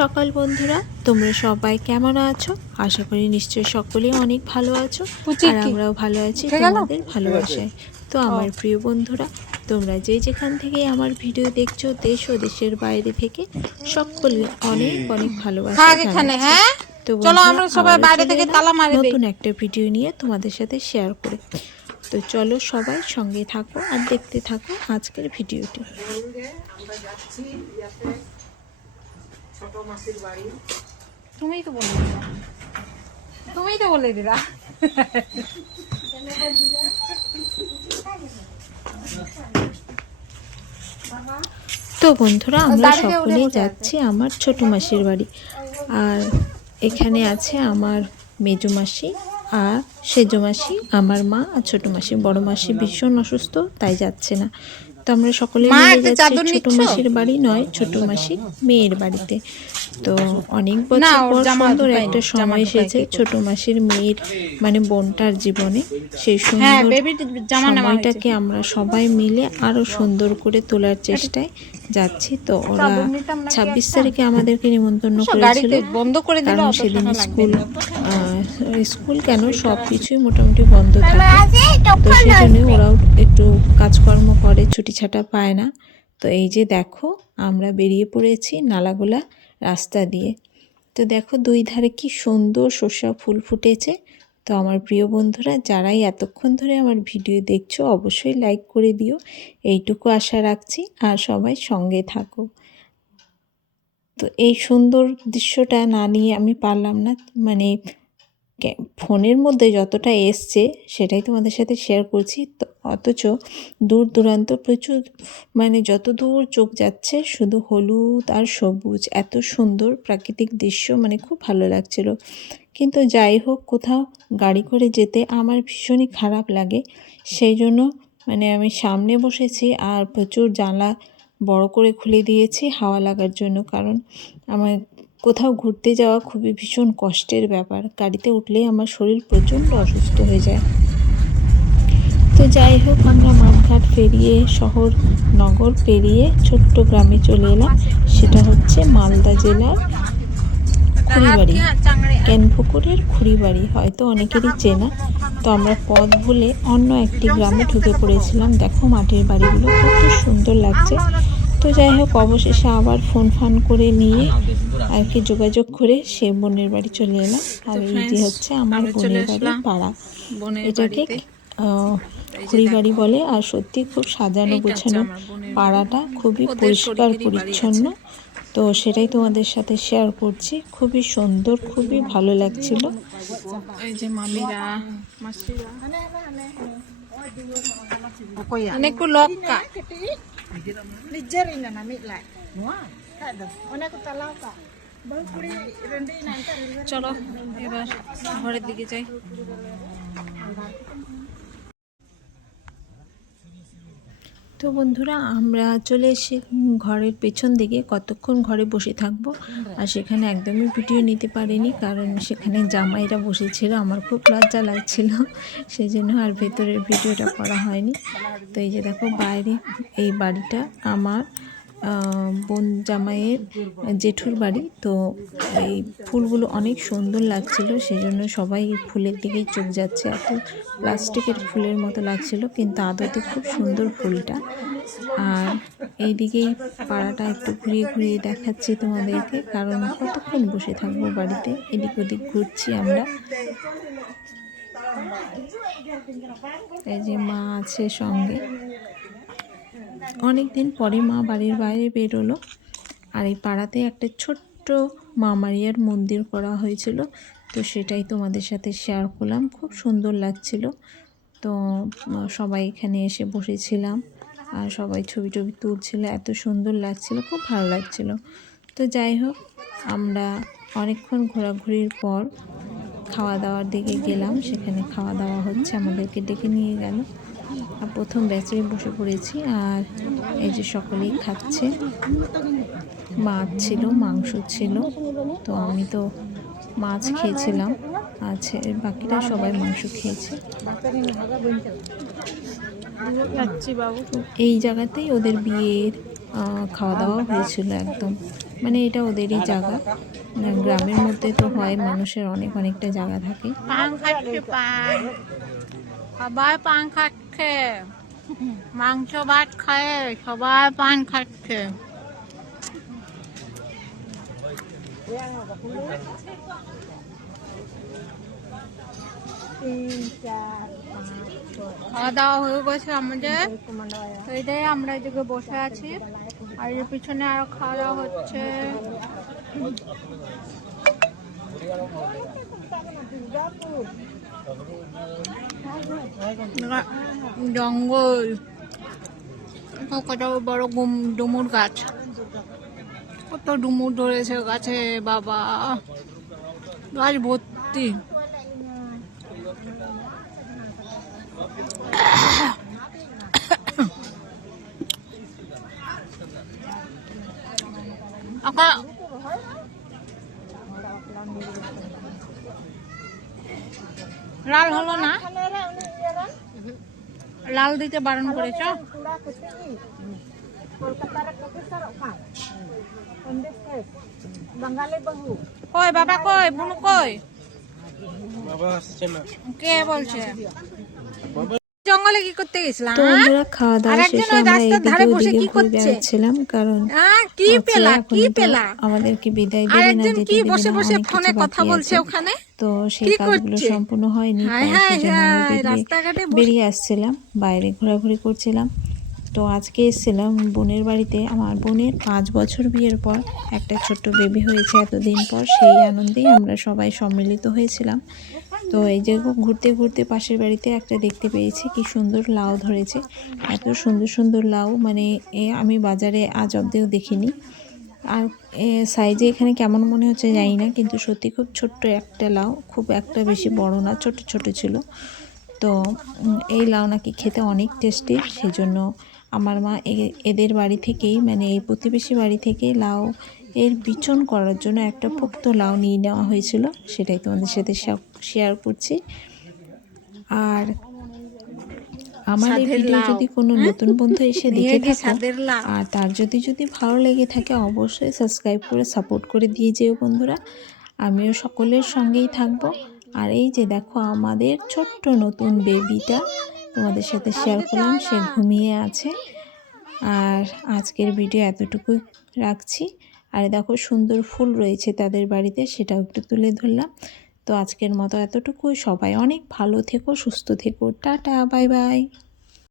সকাল বন্ধুরা। তোমরা সবাই কেমন আছো? আশা করি নিশ্চয়ই সকলেই অনেক ভালো আছো। আর আমরাও ভালো আছি তোমাদের ভালোবাসায়। তো আমার প্রিয় বন্ধুরা তোমরা যে যেখান থেকে আমার ভিডিও দেখছ দেশ ও দেশের বাইরে থেকে সকলে অনেক অনেক ভালোবাসা। হ্যাঁ? তো চলো আমরা সবাই বাইরে থেকে তালা মারি নতুন একটা ভিডিও নিয়ে তোমাদের সাথে শেয়ার করে। তো চলো সবাই সঙ্গে থাকো আর দেখতে থাকো আজকের ভিডিওটি। তুমিই তো বলে দিলা। তুমিই তো বলে দিলা। তো বন্ধুরা আমরা সকলেই যাচ্ছি আমার ছোট মাসির বাড়ি। আর এখানে আছে আমার মেজো মাসি আর সেজো মাসি আমার মা আর ছোট মাসি। বড় মাসি ভীষণ অসুস্থ তাই যাচ্ছে না। তো আমরা সকলে মা, মিলে যাচ্ছি ছোট মাসির বাড়ি নয় ছোট মাসি মেয়ের বাড়িতে। তো অনেক বছর পর সুন্দর একটা সময় এসেছে ছোট মাসির মেয়ের মানে বোনটার জীবনে। সেই হ্যাঁ সুন্দর হয়েছে। সময়টাকে আমরা সবাই মিলে আরও সুন্দর করে তোলার চেষ্টায় যাচ্ছি। তো ওরা ছাব্বিশ তারিখে আমাদেরকে নিমন্ত্রণ সব করেছিল। বন্ধ করে দিলে কারণ সেদিন স্কুল আহ, স্কুল কেন সব কিছুই মোটামুটি বন্ধ থাকে। তো সেই জন্য ওরাও একটু কাজকর্ম করে ছুটি ছাটা পায় না। তো এই যে দেখো, আমরা বেরিয়ে পড়েছি নালাগোলা রাস্তা দিয়ে। তো দেখো দুই ধারে কি সুন্দর সর্ষা ফুল ফুটেছে। তো আমার প্রিয় বন্ধুরা, যারাই এতক্ষণ ধরে আমার ভিডিও দেখছ, অবশ্যই লাইক করে দিও। এইটুকু আশা রাখছি, আর সবাই সঙ্গে থাকো। তো এই সুন্দর দৃশ্যটা না নিয়ে আমি পারলাম না মানে ফোনের মধ্যে যতটা এসছে সেটাই তোমাদের সাথে শেয়ার করছি। তো অথচ দূর দূরান্ত প্রচুর মানে যত দূর চোখ যাচ্ছে শুধু হলুদ আর সবুজ। এত সুন্দর প্রাকৃতিক দৃশ্য মানে খুব ভালো লাগছিল। কিন্তু যাই হোক, কোথাও গাড়ি করে যেতে আমার ভীষণই খারাপ লাগে। সেই জন্য মানে আমি সামনে বসেছি আর প্রচুর জানলা বড় করে খুলে দিয়েছি হাওয়া লাগার জন্য। কারণ আমার কোথাও ঘুরতে যাওয়া খুবই ভীষণ কষ্টের ব্যাপার। গাড়িতে উঠলেই আমার শরীর প্রচণ্ড অসুস্থ হয়ে যায়। তো যাই হোক, আমরা মাঠঘাট পেরিয়ে, শহর, নগর পেরিয়ে ছোট্ট গ্রামে চলে এলাম। সেটা হচ্ছে মালদা জেলার খুড়িবাড়ি। ক্যানপুকুরের খুড়িবাড়ি। হয়তো অনেকেরই চেনা। তো আমরা পথ ভুলে অন্য একটি গ্রামে ঢুকে পড়েছিলাম। দেখো মাটির বাড়িগুলো কত সুন্দর লাগছে। তো যাই হোক অবশেষে আবার ফোন ফান করে নিয়ে আর কি যোগাযোগ করে সে বোনের বাড়ি চলে এলাম। আর এই যে হচ্ছে আমার বোনের বাড়ি পাড়া। এটাকে বাড়িতে। বাড়ি বলে আর সত্যি খুব সাজানো গোছানো পাড়াটা খুবই পরিষ্কার পরিচ্ছন্ন। তো সেটাই তোমাদের সাথে শেয়ার করছি। খুবই সুন্দর খুবই ভালো লাগছিল। এই যে মামিরা মাসিরা। অনেকগুলো লক্কা চলো এবার ঘরের দিকে যাই তো বন্ধুরা, আমরা চলে এসে ঘরের পেছন দিকে কতক্ষণ ঘরে বসে থাকব? আর সেখানে একদমই ভিডিও নিতে পারিনি, কারণ সেখানে জামাইরা বসেছিল, আমার খুব লজ্জা লাগছিল সেই জন্য আর ভেতরের ভিডিওটা করা হয়নি। তো এই যে দেখো, বাইরে এই বাড়িটা আমার বোন জামাইয়ের জেঠুর বাড়ি। তো এই ফুলগুলো অনেক সুন্দর লাগছিল সেই জন্য সবাই ফুলের দিকেই চোখ যাচ্ছে। এত প্লাস্টিকের ফুলের মতো লাগছিল, কিন্তু আদতে খুব সুন্দর ফুলটা। আর এইদিকেই পাড়াটা একটু ঘুরিয়ে ঘুরিয়ে দেখাচ্ছি তোমাদেরকে, কারণ কতক্ষণ বসে থাকব বাড়িতে? এদিক ওদিক ঘুরছি আমরা। এই যে মা আছে সঙ্গে। অনেক দিন পরে মা বাড়ির বাইরে বেরোলো আর এই পাড়াতে একটা ছোট্ট মা মারিয়ার মন্দির করা হয়েছিল। তো সেটাই তোমাদের সাথে শেয়ার করলাম। খুব সুন্দর লাগছিল। তো সবাই এখানে এসে বসেছিলাম আর সবাই ছবি টবি তুলছিল। এত সুন্দর লাগছিল, খুব ভালো লাগছিল। তো যাই হোক, আমরা অনেকক্ষণ ঘোরাঘুরির পর খাওয়া দাওয়ার দিকে গেলাম। সেখানে খাওয়া দাওয়া হচ্ছে, আমাদেরকে ডেকে নিয়ে গেল। প্রথম ব্যাচে বসে পড়েছি আর এই যে সকলেই খাচ্ছে। মাছ ছিল মাংস ছিল তো আমি তো মাছ খেয়েছিলাম। আছে বাকিরা সবাই মাংস খেয়েছে। এই জায়গাতেই ওদের বিয়ের খাওয়া দাওয়া হয়েছিল একদম। মানে এটা ওদেরই জায়গা। না, গ্রামের মধ্যে তো হয় মানুষের অনেক অনেকটা জায়গা থাকে। সবাই পান খাচ্ছে। মাংস, ভাত খায়, সবাই পান খাচ্ছে। খাওয়া দাওয়া হয়ে গেছে আমাদের। এইটাই আমরা এদিকে বসে আছি। আর এর পিছনে আরও খাওয়া দাওয়া হচ্ছে। জঙ্গল। কত বড় ডুমুর গাছ। কত ডুমুর ধরেছে গাছে বাবা। গাছ ভর্তি। আকা লাল হলো না? লাল দিতে বারণ করেছ? কই বাবা কই? বুনু কই? কে বলছে? জঙ্গলে কি করতে গেছিলাম তো হ্যাঁ? খাওয়া দাওয়া শেষে আমরা রাস্তার ধারে এইদিকে বসে ওদিকে কি ঘুরে করছে? বেড়াচ্ছিলাম কারণ হ্যাঁ, কি পেলা কি পেলা? আমাদেরকে বিদায় দেবে না আরেকজন কি দেবে বসে না, বসে অনেক ফোনে কথা বলছে ওখানে? তো সেই কাজগুলো সম্পূর্ণ হয়নি। হায় হায় হায়, বেরিয়ে আসছিলাম বাইরে ঘোরাঘুরি করছিলাম। তো আজকে এসেছিলাম বোনের বাড়িতে। আমার বোনের পাঁচ বছর বিয়ের পর একটা ছোট্ট বেবি হয়েছে এতদিন পর। সেই আনন্দেই আমরা সবাই সম্মিলিত হয়েছিলাম। তো এই যে ঘুরতে ঘুরতে পাশের বাড়িতে একটা দেখতে পেয়েছি কি সুন্দর লাউ ধরেছে। এত সুন্দর সুন্দর লাউ মানে এ আমি বাজারে আজ অব্দিও দেখিনি। আর সাইজে এখানে কেমন মনে হচ্ছে জানি না, কিন্তু সত্যি খুব ছোট্ট একটা লাউ, খুব একটা বেশি বড় না, ছোট ছোট ছিল। তো এই লাউ নাকি খেতে অনেক টেস্টি সেই জন্য আমার মা এদের বাড়ি থেকেই মানে এই প্রতিবেশী বাড়ি থেকে লাউ এর বিচন করার জন্য একটা পোক্ত লাউ নিয়ে নেওয়া হয়েছিল, সেটাই তোমাদের সাথে শেয়ার করছি। আর আমার এই ভিডিও যদি কোনো নতুন বন্ধু এসে দেখে থাকো আর তার যদি যদি ভালো লেগে থাকে অবশ্যই সাবস্ক্রাইব করে সাপোর্ট করে দিয়ে যেও বন্ধুরা। আমিও সকলের সঙ্গেই থাকব। আর এই যে দেখো আমাদের ছোট্ট নতুন বেবিটা তোমাদের সাথে শেয়ার করলাম সে ঘুমিয়ে আছে। আর আজকের ভিডিও এতটুকু রাখছি। আর দেখো সুন্দর ফুল রয়েছে তাদের বাড়িতে সেটাও একটু তুলে ধরলাম। তো আজকের মতো এতটুকুই। সবাই অনেক ভালো থেকো সুস্থ থেকো। Tata bye bye.